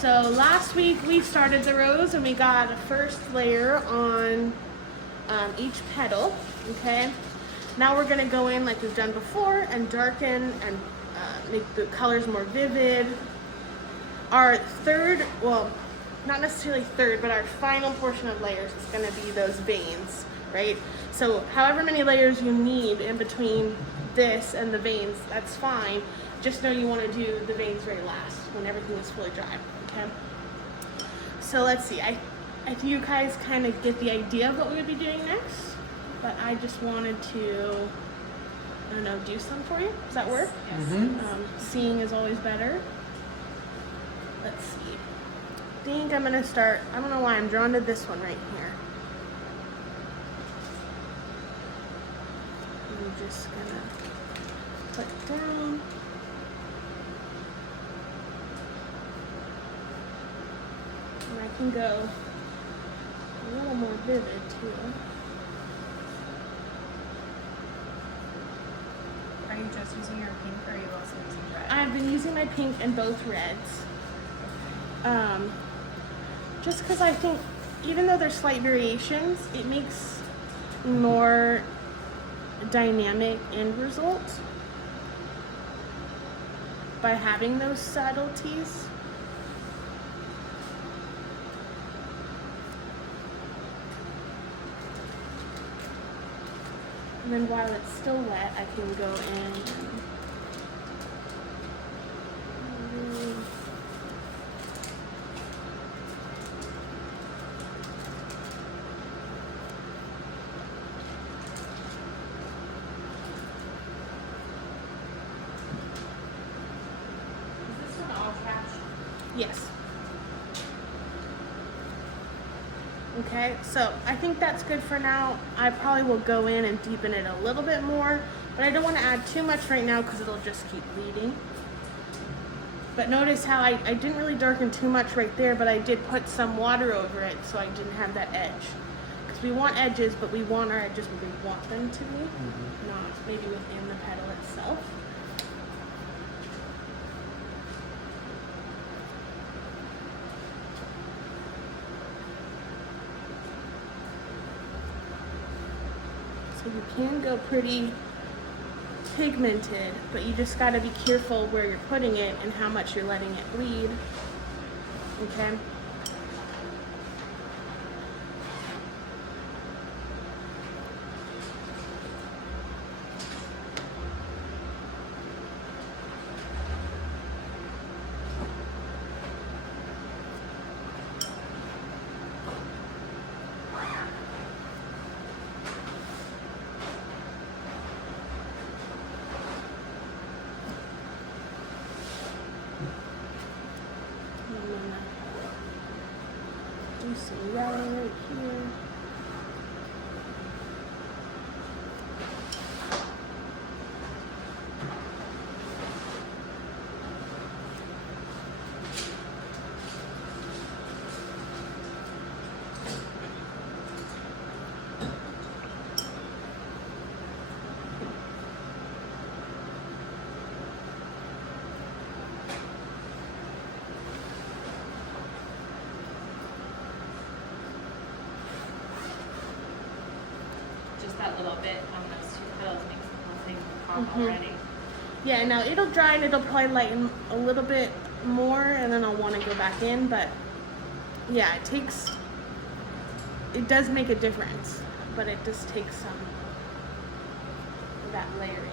So last week we started the rose and we got a first layer on each petal, okay? Now we're gonna go in like we've done before and darken and make the colors more vivid. Our third, well, not necessarily third, but our final portion of layers is gonna be those veins, right? So however many layers you need in between this and the veins, that's fine. Just know you wanna do the veins very last when everything is fully dry, okay? So let's see, I think you guys kind of get the idea of what we would be doing next, but I just wanted to, I don't know, do some for you. Does that work? Yes. Seeing is always better. Let's see. I think I'm gonna start, I don't know why I'm drawn to this one right here. I'm just gonna put down. And I can go a little more vivid too. Are you just using your pink or are you also using red? I've been using my pink and both reds. Just because I think even though there's slight variations, it makes more dynamic end result by having those subtleties. And then while it's still wet, I can go in and yes. Okay, so I think that's good for now. I probably will go in and deepen it a little bit more, but I don't want to add too much right now because it'll just keep bleeding. But notice how I didn't really darken too much right there, but I did put some water over it so I didn't have that edge. Because we want edges, but we want our edges where we want them to be, not maybe within the petal itself. So you can go pretty pigmented, but you just got to be careful where you're putting it and how much you're letting it bleed. Okay? Do some yellow right here. That little bit on those two petals makes the whole thing pop already. Yeah, now it'll dry and it'll probably lighten a little bit more and then I'll want to go back in, but yeah, it does make a difference, but it just takes some of that layering.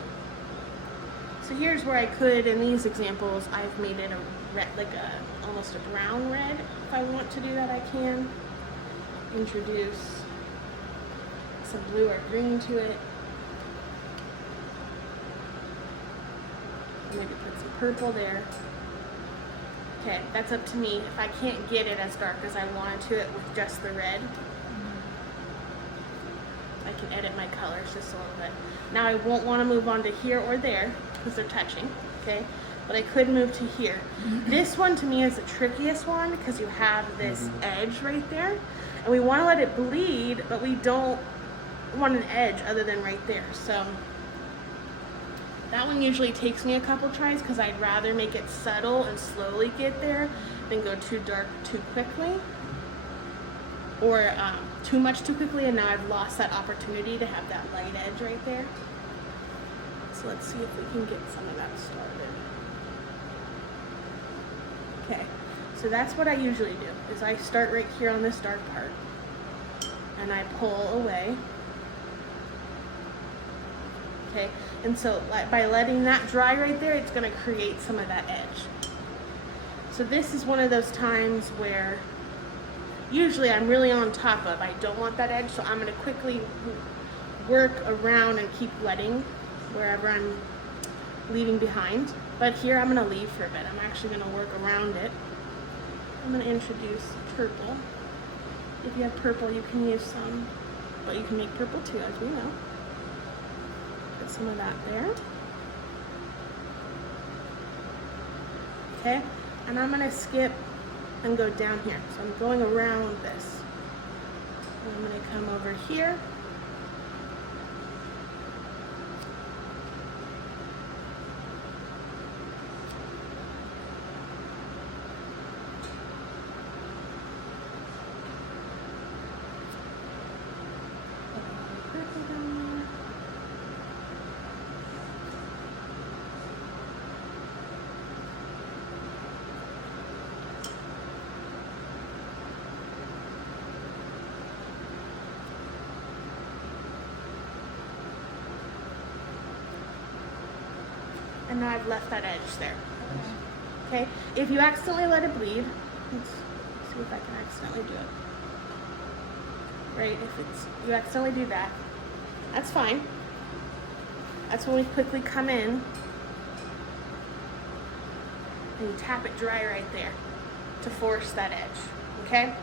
So here's where I could, in these examples, I've made it a red, like almost a brown red. If I want to do that, I can introduce some blue or green to it. Maybe put some purple there. Okay, that's up to me. If I can't get it as dark as I wanted to it with just the red, I can edit my colors just a little bit. Now I won't want to move on to here or there because they're touching, okay? But I could move to here. This one to me is the trickiest one because you have this edge right there. And we want to let it bleed, but we don't want an edge other than right there. So That one usually takes me a couple tries because I'd rather make it subtle and slowly get there than go too dark too quickly, or too much too quickly, and now I've lost that opportunity to have that light edge right there. So let's see if we can get some of that started. Okay, so that's what I usually do, is I start right here on this dark part, and I pull away. Okay, and so by letting that dry right there, it's gonna create some of that edge. So this is one of those times where usually I'm really on top of, I don't want that edge, so I'm gonna quickly work around and keep letting wherever I'm leaving behind. But here I'm gonna leave for a bit. I'm actually gonna work around it. I'm gonna introduce purple. If you have purple, you can use some, but you can make purple too, as we know. Put some of that there. Okay, and I'm gonna skip and go down here. So I'm going around this. And I'm gonna come over here. And now I've left that edge there. Okay, if you accidentally let it bleed, let's see if I can accidentally do it. Right, if you accidentally do that, that's fine. That's when we quickly come in and you tap it dry right there to force that edge, okay?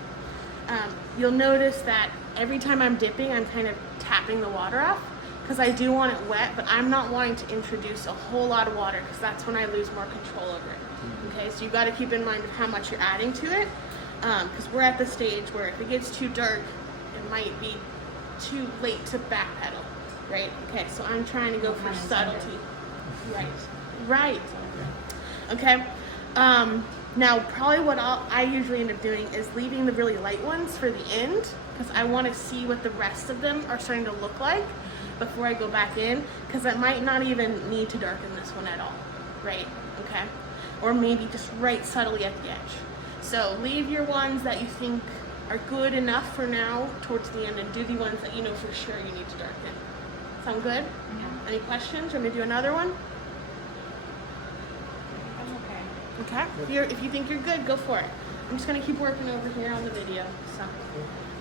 You'll notice that every time I'm dipping, I'm kind of tapping the water off, because I do want it wet, but I'm not wanting to introduce a whole lot of water, because that's when I lose more control over it. Okay, so you've got to keep in mind of how much you're adding to it, because we're at the stage where if it gets too dark, it might be too late to backpedal, right? Okay, so I'm trying to go for subtlety. Right. Okay. Now, probably what I usually end up doing is leaving the really light ones for the end, because I want to see what the rest of them are starting to look like before I go back in, because I might not even need to darken this one at all, right? Okay, or maybe just right subtly at the edge. So leave your ones that you think are good enough for now towards the end, and do the ones that you know for sure you need to darken. Sound good? Yeah. Any questions? Or maybe do another one? I'm okay. Okay, if you think you're good, go for it. I'm just gonna keep working over here on the video, so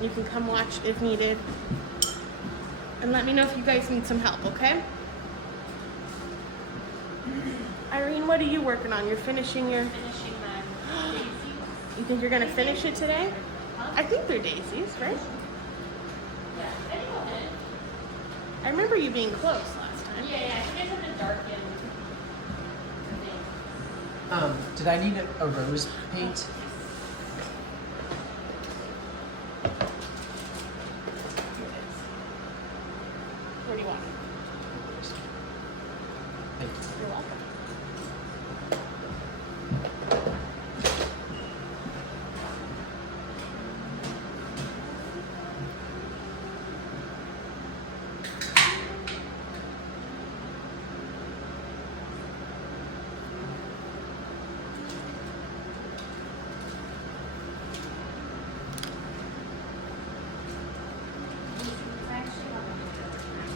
you can come watch if needed. And let me know if you guys need some help, okay? Irene, what are you working on? You're finishing your... Finishing my daisies. You think you're gonna finish it today? Huh? I think they're daisies, right? Yeah, I think I'll hit it. I remember you being close last time. Yeah, I think I have to darken things. Did I need a rose paint? Where do you want it? Thank you. You're welcome. I actually have a minute at a time.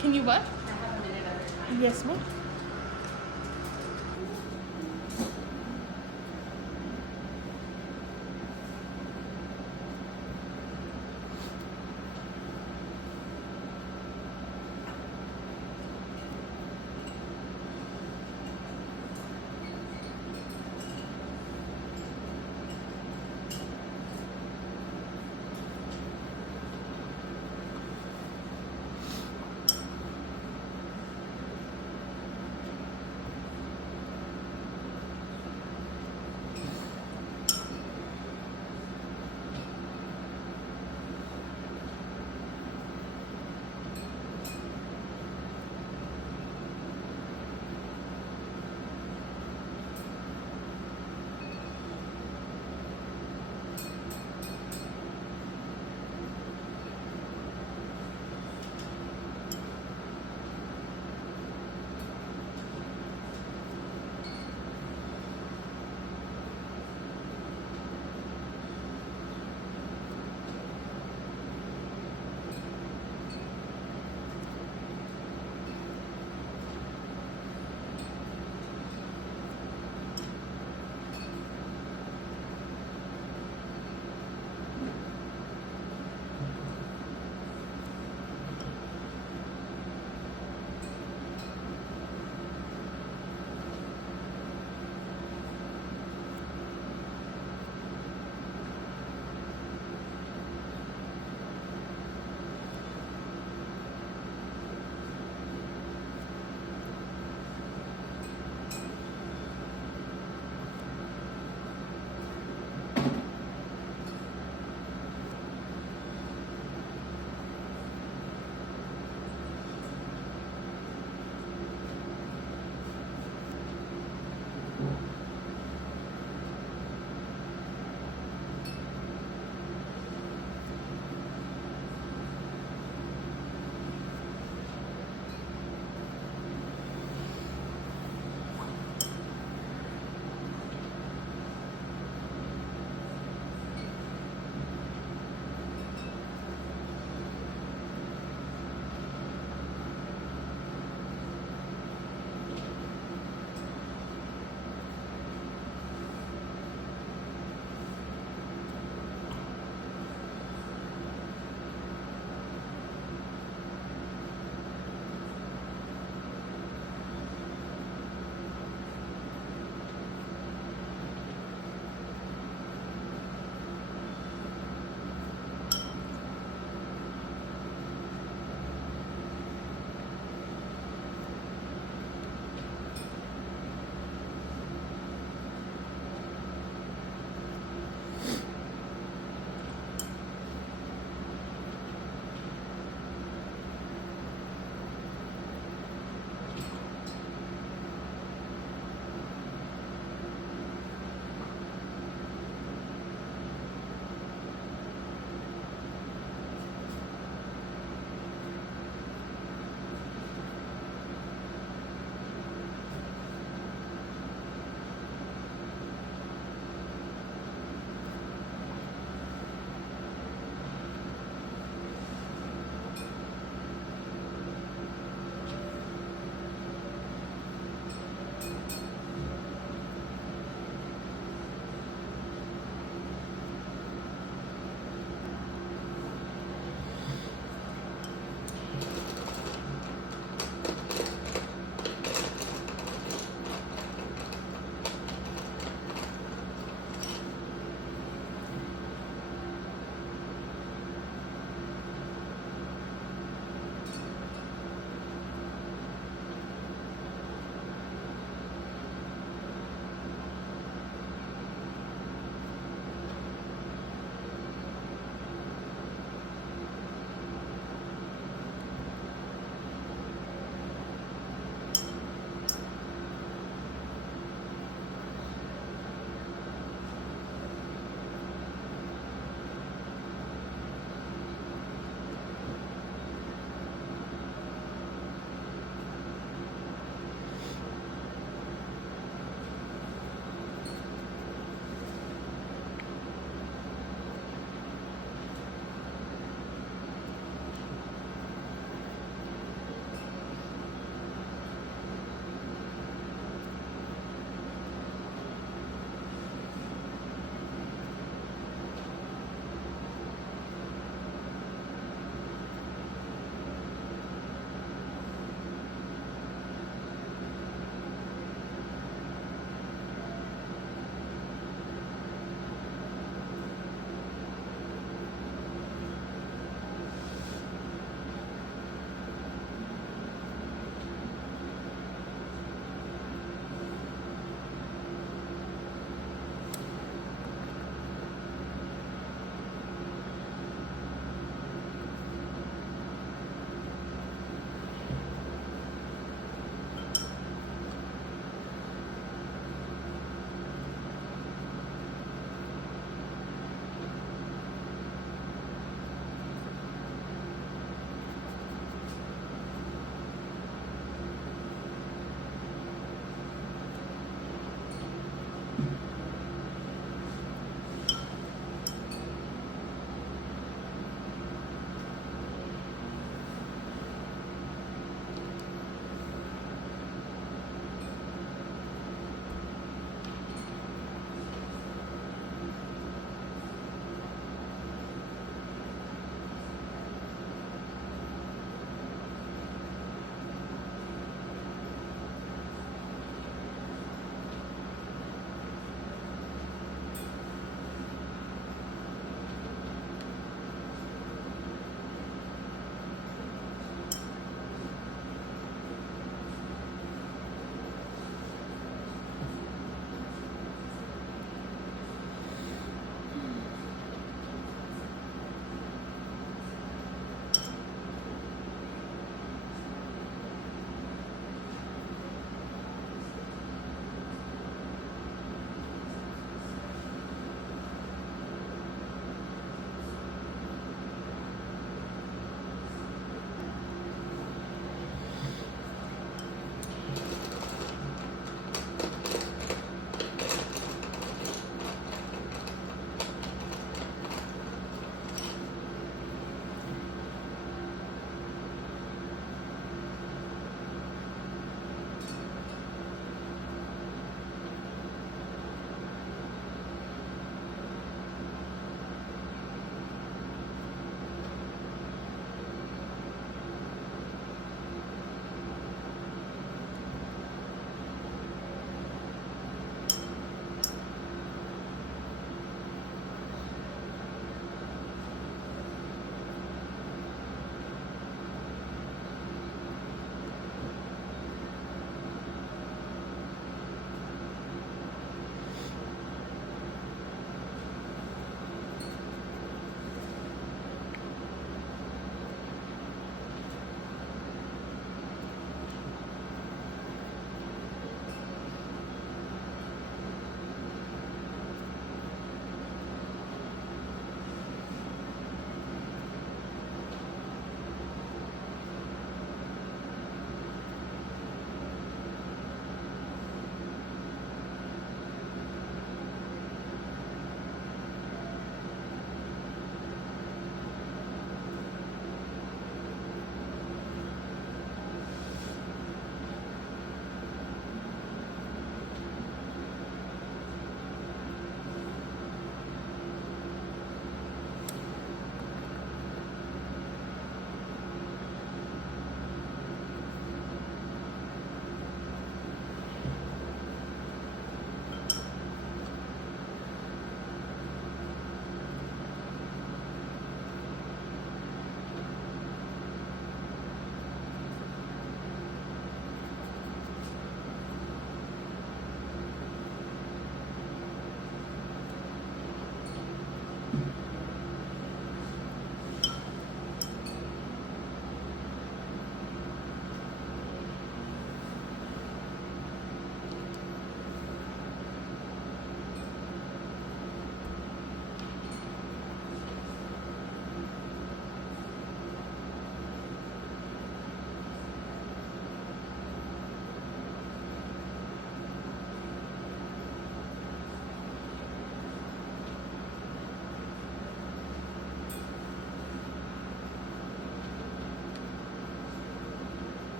Can you what? I have a minute at a time. Yes, ma'am.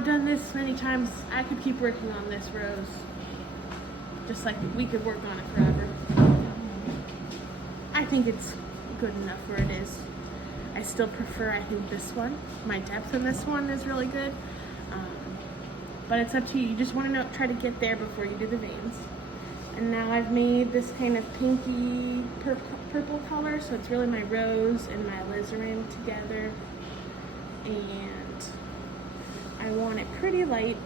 I've done this many times. I could keep working on this rose. Just like we could work on it forever. I think it's good enough where it is. I still prefer, I think, this one. My depth in this one is really good. But it's up to you. You just want to try to get there before you do the veins. And now I've made this kind of pinky purple color, so it's really my rose and my alizarin together. And I want it pretty light.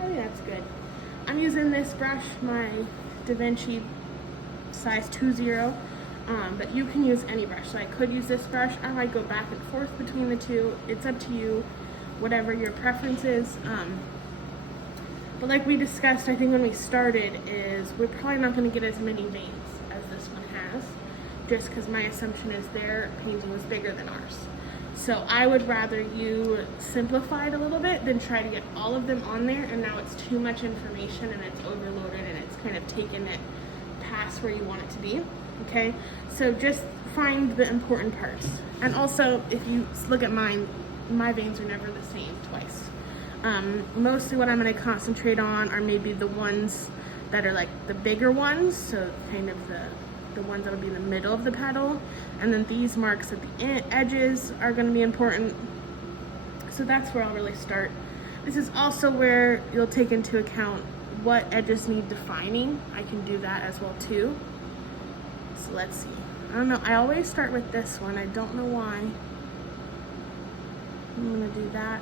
I think that's good. I'm using this brush, my Da Vinci size 2-0, but you can use any brush. So I could use this brush. I might go back and forth between the two. It's up to you, whatever your preference is. But like we discussed, I think when we started, is we're probably not going to get as many veins as this one has, just because my assumption is their painting was bigger than ours. So I would rather you simplify it a little bit than try to get all of them on there, and now it's too much information and it's overloaded and it's kind of taken it past where you want it to be. Okay, so just find the important parts. And also, if you look at mine, my veins are never the same twice. Mostly what I'm going to concentrate on are maybe the ones that are like the bigger ones, so kind of the ones that will be in the middle of the petal, and then these marks at the edges are going to be important. So that's where I'll really start. This is also where you'll take into account what edges need defining. I can do that as well too. So let's see. I don't know, I always start with this one. I don't know why. I'm going to do that.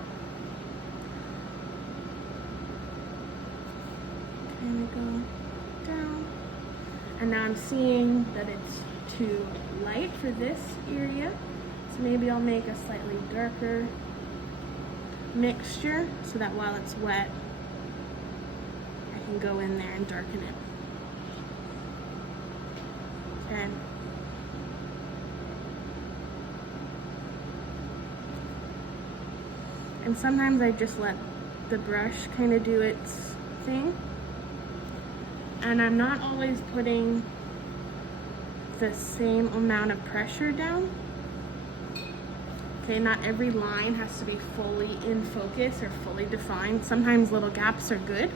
Kind of go down. And now I'm seeing that it's too light for this area. So maybe I'll make a slightly darker mixture so that while it's wet, I can go in there and darken it. Okay. And sometimes I just let the brush kind of do its thing. And I'm not always putting the same amount of pressure down. Okay, not every line has to be fully in focus or fully defined. Sometimes little gaps are good.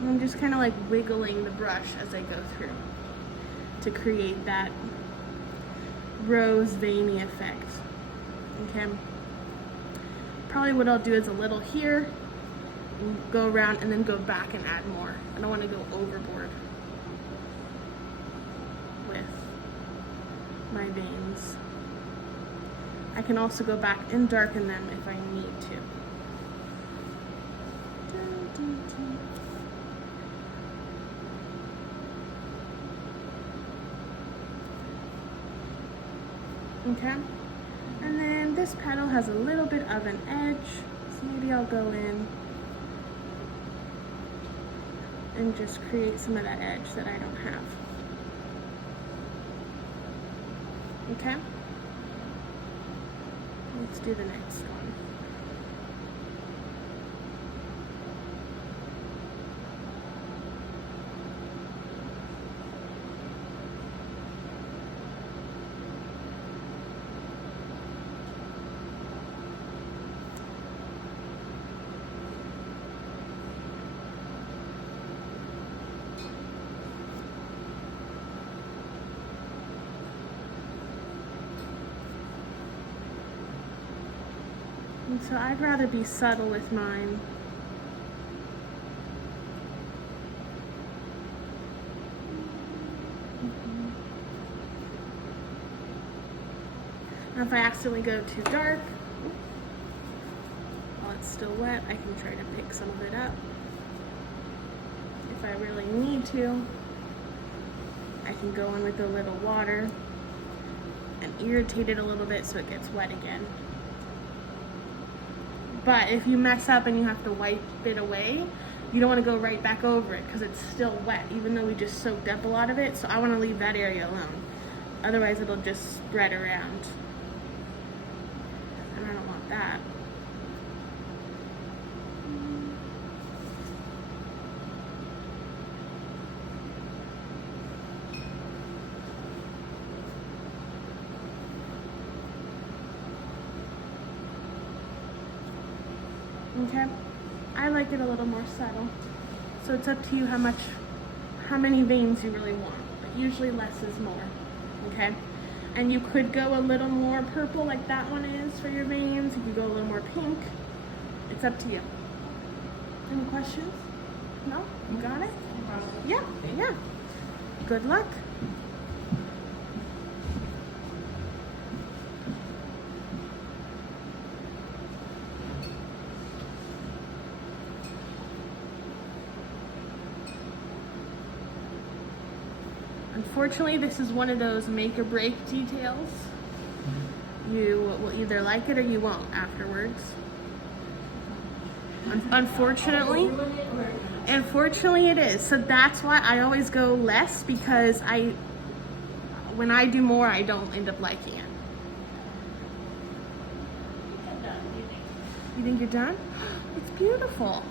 And I'm just kind of like wiggling the brush as I go through to create that rose veiny effect. Okay. Probably what I'll do is a little here, go around, and then go back and add more. I don't want to go overboard with my veins. I can also go back and darken them if I need to. Okay, and then this petal has a little bit of an edge, so maybe I'll go in and just create some of that edge that I don't have. Okay, let's do the next one. And so I'd rather be subtle with mine. Now if I accidentally go too dark, while it's still wet, I can try to pick some of it up. If I really need to, I can go in with a little water and irritate it a little bit so it gets wet again. But if you mess up and you have to wipe it away, you don't want to go right back over it because it's still wet, even though we just soaked up a lot of it. So I want to leave that area alone. Otherwise it'll just spread around. And I don't want that. Okay? I like it a little more subtle. So it's up to you how many veins you really want. But usually less is more. Okay? And you could go a little more purple like that one is for your veins. You could go a little more pink. It's up to you. Any questions? No? You got it? Yeah, yeah. Good luck. Unfortunately, this is one of those make or break details. You will either like it or you won't afterwards. Unfortunately it is. So that's why I always go less, because when I do more, I don't end up liking it. You think you're done? It's beautiful.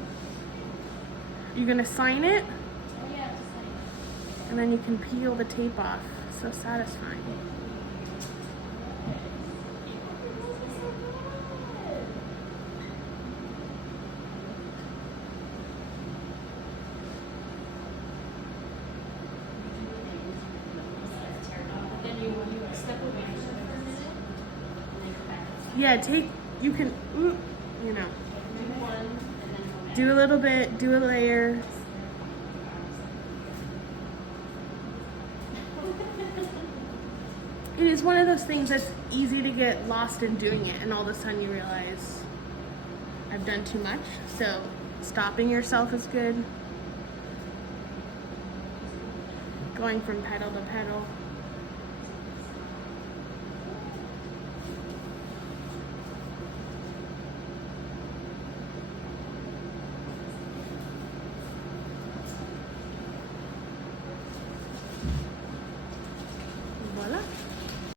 You're gonna sign it? Oh yeah, just like. And then you can peel the tape off. So satisfying. Then you step away for a minute, and then come back. You can, you know, Do one, and then come back. do a little bit, do a layer. It is one of those things that's easy to get lost in doing it, and all of a sudden you realize I've done too much. So stopping yourself is good. Going from petal to petal.